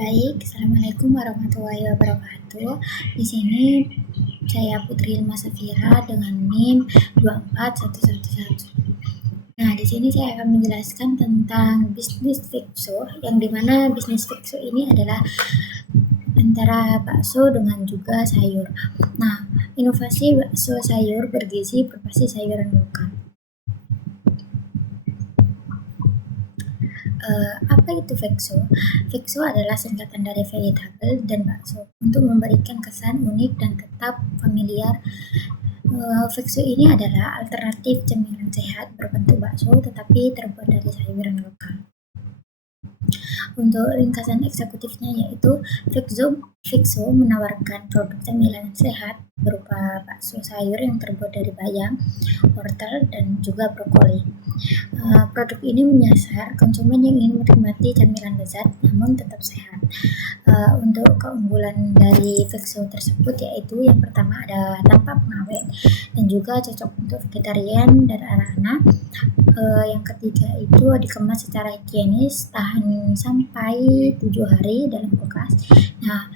Baik, Assalamualaikum warahmatullahi wabarakatuh. Di sini saya Putri Ilma Safira dengan NIM 24111. Nah, di sini saya akan menjelaskan tentang bisnis fikso, yang dimana bisnis fikso ini adalah antara bakso dengan juga sayur. Nah, inovasi bakso sayur bergizi berbasis sayuran lokal. Apa itu fikso? Fikso adalah singkatan dari vegetable dan bakso untuk memberikan kesan unik dan tetap familiar. Fikso ini adalah alternatif cemilan sehat berbentuk bakso tetapi terbuat dari sayuran lokal. Untuk ringkasan eksekutifnya yaitu Fikso menawarkan produk cemilan sehat berupa bakso sayur yang terbuat dari bayam, wortel, dan juga brokoli. Produk ini menyasar konsumen yang ingin menikmati camilan lezat namun tetap sehat. Untuk keunggulan dari Fikso tersebut yaitu yang pertama ada tanpa pengawet dan juga cocok untuk vegetarian dan anak-anak. Yang ketiga itu dikemas secara higienis, tahan sampai 7 hari dalam kulkas. Nah,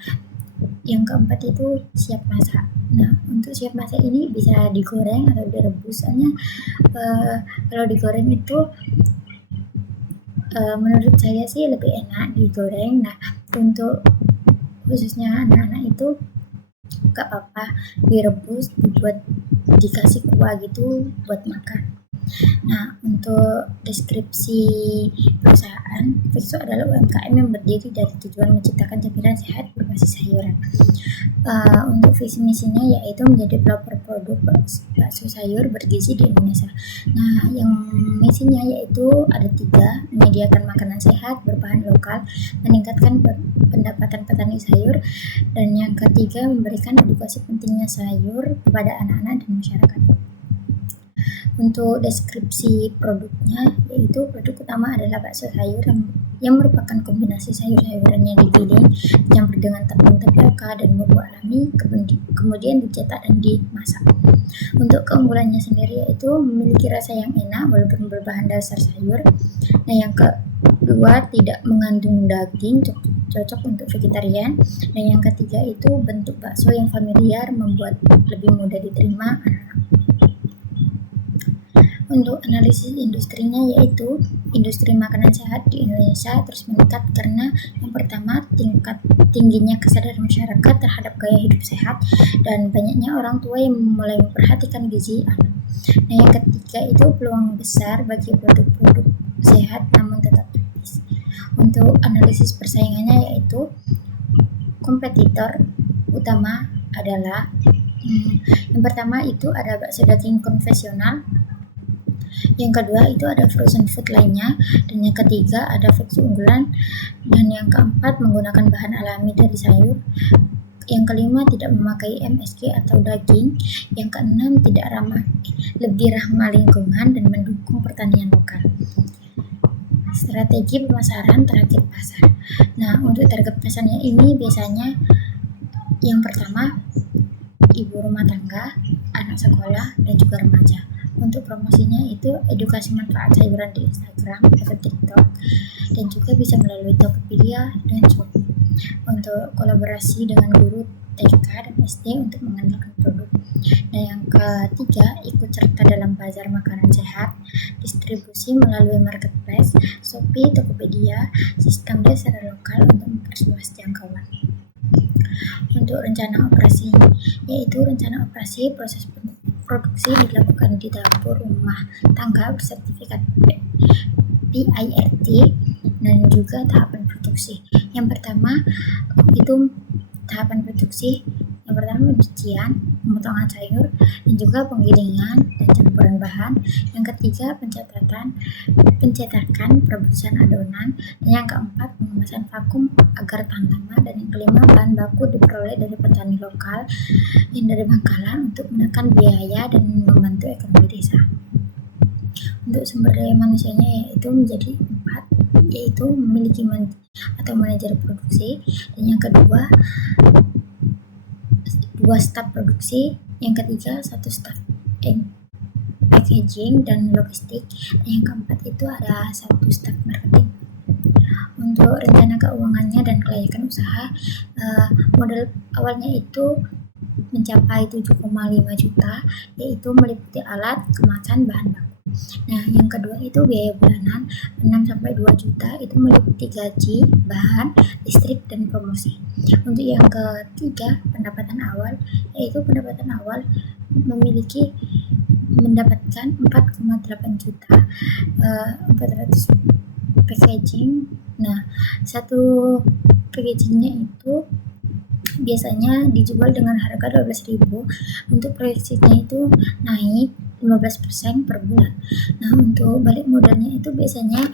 yang keempat itu siap masak. Nah, untuk siap masak ini bisa digoreng atau direbus. Soalnya kalau digoreng itu menurut saya sih lebih enak digoreng. Nah, untuk khususnya anak-anak itu gak apa-apa direbus, dibuat dikasih kuah gitu buat makan. Nah, untuk deskripsi perusahaan, Fikso adalah UMKM yang berdiri dari tujuan menciptakan camilan sehat berbasis sayuran. Untuk visi misinya yaitu menjadi pelopor produk bakso sayur bergizi di Indonesia. Nah, yang misinya yaitu ada 3, menyediakan makanan sehat berbahan lokal, meningkatkan pendapatan petani sayur, dan yang ketiga memberikan edukasi pentingnya sayur kepada anak-anak dan masyarakat. Untuk deskripsi produknya yaitu produk utama adalah bakso sayur yang merupakan kombinasi sayur-sayuran yang digiling dicampur dengan tepung tapioka dan bumbu alami kemudian dicetak dan dimasak. Untuk keunggulannya sendiri yaitu memiliki rasa yang enak walaupun berbahan dasar sayur. Nah, yang kedua tidak mengandung daging, cocok untuk vegetarian. Dan yang ketiga itu bentuk bakso yang familiar membuat lebih mudah diterima anak-anak. Untuk analisis industrinya yaitu industri makanan sehat di Indonesia terus meningkat karena yang pertama tingkat tingginya kesadaran masyarakat terhadap gaya hidup sehat dan banyaknya orang tua yang mulai memperhatikan gizi anak. Nah, yang ketiga itu peluang besar bagi produk-produk sehat namun tetap etis. Untuk analisis persaingannya yaitu kompetitor utama adalah yang pertama itu ada bakso daging konvensional, yang kedua itu ada frozen food lainnya, dan yang ketiga ada Fikso unggulan, dan yang keempat menggunakan bahan alami dari sayur, yang kelima tidak memakai MSG atau daging, yang keenam lebih ramah lingkungan dan mendukung pertanian lokal. Strategi pemasaran target pasar. Nah, untuk target pasarnya ini biasanya yang pertama ibu rumah tangga, anak sekolah, dan juga remaja. Untuk promosinya itu edukasi manfaat sayuran di Instagram atau TikTok dan juga bisa melalui Tokopedia dan Shopee. Untuk kolaborasi dengan guru TK dan SD untuk mengenalkan produk. Dan yang ketiga ikut serta dalam bazar makanan sehat, distribusi melalui marketplace, Shopee, Tokopedia, sistem desa lokal untuk memperluas jangkauan. Untuk rencana operasi yaitu rencana operasi proses produksi dilakukan di dapur rumah tangga bersertifikat PIRT dan juga tahapan produksi. Yang pertama itu tahapan produksi. Yang pertama pencucian, pemotongan sayur, dan juga penggilingan dan campuran bahan. Yang ketiga pencetakan, perebusan adonan. Dan yang keempat pengemasan vakum agar tahan lama. Dan yang kelima bahan baku diperoleh dari petani lokal yang dari Bangkalan untuk menekan biaya dan membantu ekonomi desa. Untuk sumber daya manusianya yaitu menjadi 4, yaitu memiliki atau manajer produksi, dan yang kedua 2 staf produksi, yang ketiga 1 staf packaging dan logistik, dan yang keempat itu ada 1 staf marketing. untuk rencana keuangannya dan kelayakan usaha, modal awalnya itu mencapai 7,5 juta, yaitu meliputi alat, kemasan, bahan baku. Nah, yang kedua itu biaya bulanan 6-2 juta, itu meliputi gaji, bahan, listrik, dan promosi. Untuk yang ketiga, pendapatan awal, yaitu pendapatan awal mendapatkan 4,8 juta, 400 packaging. Nah, satu packagingnya itu biasanya dijual dengan harga 12.000. Untuk proyeksinya itu naik 15% per bulan. Nah, untuk balik modalnya itu biasanya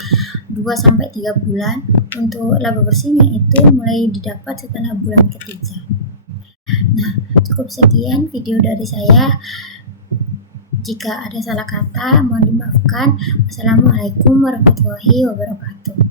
2-3 bulan. Untuk laba bersihnya itu mulai didapat setelah bulan ketiga. Nah, cukup sekian video dari saya. Jika ada salah kata, mohon dimaafkan. Wassalamualaikum warahmatullahi wabarakatuh.